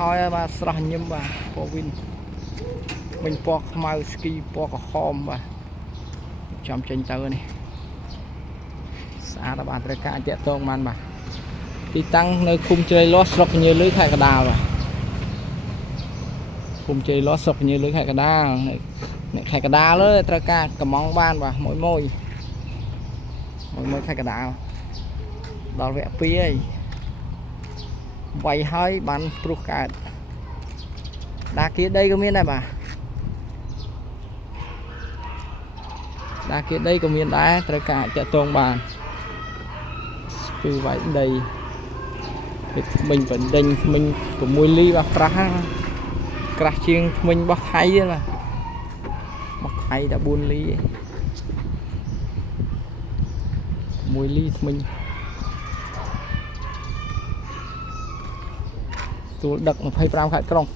ហើយបាទស្រស់ញឹមបាទពណ៌វីនមិញពណ៌ខ្មៅស្គីពណ៌ក្រហមបាទចាំចេញទៅនេះស្អាតបាទត្រូវការតាក់ទងបានបាទទីតាំងនៅឃុំជ្រៃលោះស្រុកញើលឺខេត្តកណ្ដាលបាទឃុំជ្រៃលោះស្រុកញើលឺខេត្តកណ្ដាលអ្នកខេត្តកណ្ដាលត្រូវការកំងបានបាទមួយខេត្តកណ្ដាលដល់វគ្គ2ហើយវាយហើយបានព្រោះកើតដាគៀដីក៏មានដែរបាទដាគៀដីក៏មានដែរត្រូវការតាក់ទងបានពីវាយដីមិញបណ្ដេញមិញ6លីបាទប្រាស់ក្រាស់ជាងមិញរបស់ថៃទេបាទមកថៃតែ4លី1លីមិញទួលដឹក25ខែក្រុង